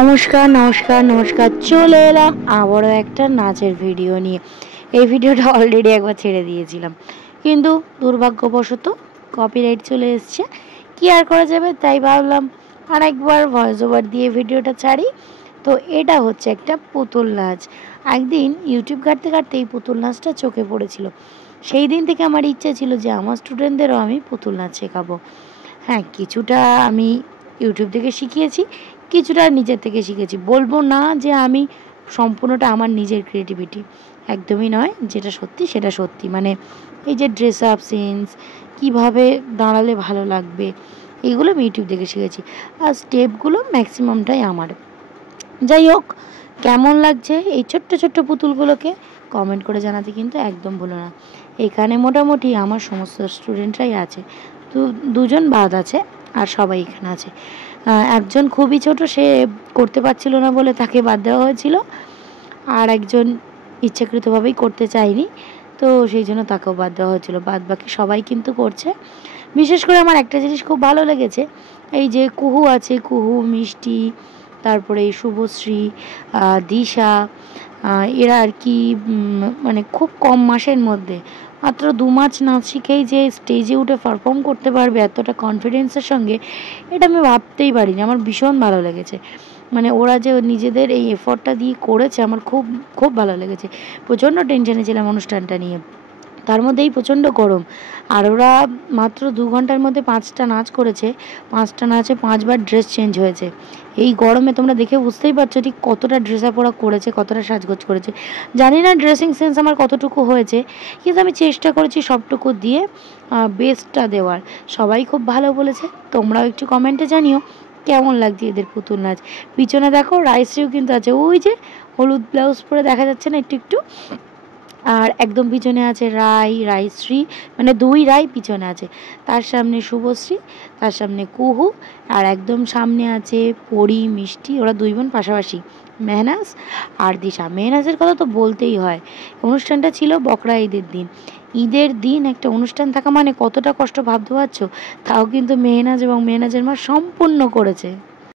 নমস্কার নমস্কার নমস্কার চলে এলাম আবারও একটা নাচের ভিডিও নিয়ে। এই ভিডিওটা অলরেডি একবার ছেড়ে দিয়েছিলাম, কিন্তু দুর্ভাগ্যবশত কপিরাইট চলে এসছে। কি আর করা যাবে, তাই ভাবলাম আর একবার ভয়েস ওভার দিয়ে ভিডিওটা ছাড়ি। তো এটা হচ্ছে একটা পুতুল নাচ। একদিন ইউটিউব ঘাঁটতে ঘাঁটতে এই পুতুল নাচটা চোখে পড়েছিল। সেই দিন থেকে আমার ইচ্ছা ছিল যে আমার স্টুডেন্টদেরও আমি পুতুল নাচ শেখাবো। হ্যাঁ, কিছুটা আমি ইউটিউব থেকে শিখিয়েছি, কিছুটা নিজের থেকে শিখেছি। বলবো না যে আমি সম্পূর্ণটা আমার নিজের ক্রিয়েটিভিটি, একদমই নয়। যেটা সত্যি সেটা সত্যি। মানে এই যে ড্রেস আপ সেন্স, কীভাবে দাঁড়ালে ভালো লাগবে, এইগুলো আমি ইউটিউব থেকে শিখেছি। আর স্টেপগুলো ম্যাক্সিমামটাই আমার। যাই হোক, কেমন লাগছে এই ছোট্ট ছোট্ট পুতুলগুলোকে কমেন্ট করে জানাতে কিন্তু একদম ভুলো না। এখানে মোটামুটি আমার সমস্ত স্টুডেন্টরাই আছে, দুজন বাদ আছে, আর সবাই এখানে আছে। একজন খুবই ছোট, সে করতে পারছিল না বলে তাকে বাদ দেওয়া হয়েছিল। আর একজন ইচ্ছাকৃতভাবেই করতে চায়নি, তো সেই জন্য তাকেও বাদ দেওয়া হয়েছিল। বাদ বাকি সবাই কিন্তু করছে। বিশেষ করে আমার একটা জিনিস খুব ভালো লেগেছে, এই যে কুহু আছে, কুহু, মিষ্টি, তারপরে এই শুভশ্রী, দিশা, এরা আর কি মানে খুব কম মাসের মধ্যে, মাত্র 2 মাস নাচ শিখেই যে স্টেজে উঠে পারফর্ম করতে পারবে এতটা কনফিডেন্সের সঙ্গে, এটা আমি ভাবতেই পারিনি। আমার ভীষণ ভালো লেগেছে। মানে ওরা যে নিজেদের এই এফর্টটা দিয়ে করেছে, আমার খুব খুব ভালো লেগেছে। প্রচণ্ড টেনশনে ছিলাম অনুষ্ঠানটা নিয়ে, তার মধ্যেই প্রচণ্ড গরম। আর ওরা মাত্র 2 ঘন্টার মধ্যে 5টা নাচ করেছে। 5টা নাচে 5 বার ড্রেস চেঞ্জ হয়েছে। এই গরমে তোমরা দেখে বুঝতেই পারছো ঠিক কতটা ড্রেস আপ ওরা করেছে, কতটা সাজগোজ করেছে। জানি না ড্রেসিং সেন্স আমার কতটুকু হয়েছে, কিন্তু আমি চেষ্টা করেছি সবটুকু দিয়ে বেস্টটা দেওয়ার। সবাই খুব ভালো বলেছে। তোমরাও একটু কমেন্টে জানিও কেমন লাগছে এদের পুতুল নাচ। পিছনে দেখো রাইশ্রীও কিন্তু আছে, ওই যে হলুদ ব্লাউজ পরে দেখা যাচ্ছে না একটু একটু। আর একদম পিছনে আছে রাইশ্রী, মানে 2 রাই পিছনে আছে। তার সামনে শুভশ্রী, তার সামনে কুহু, আর একদম সামনে আছে পরি, মিষ্টি। ওরা 2 বোন পাশাপাশি। মেহনাজ আর দিশা। মেহনাজের কথা তো বলতেই হয়। অনুষ্ঠানটা ছিল বকরা ঈদের দিন। ঈদের দিন একটা অনুষ্ঠান থাকা মানে কতটা কষ্ট ভাবতে পারছো। তাও কিন্তু মেহনাজ এবং মেহনাজের মা সম্পূর্ণ করেছে।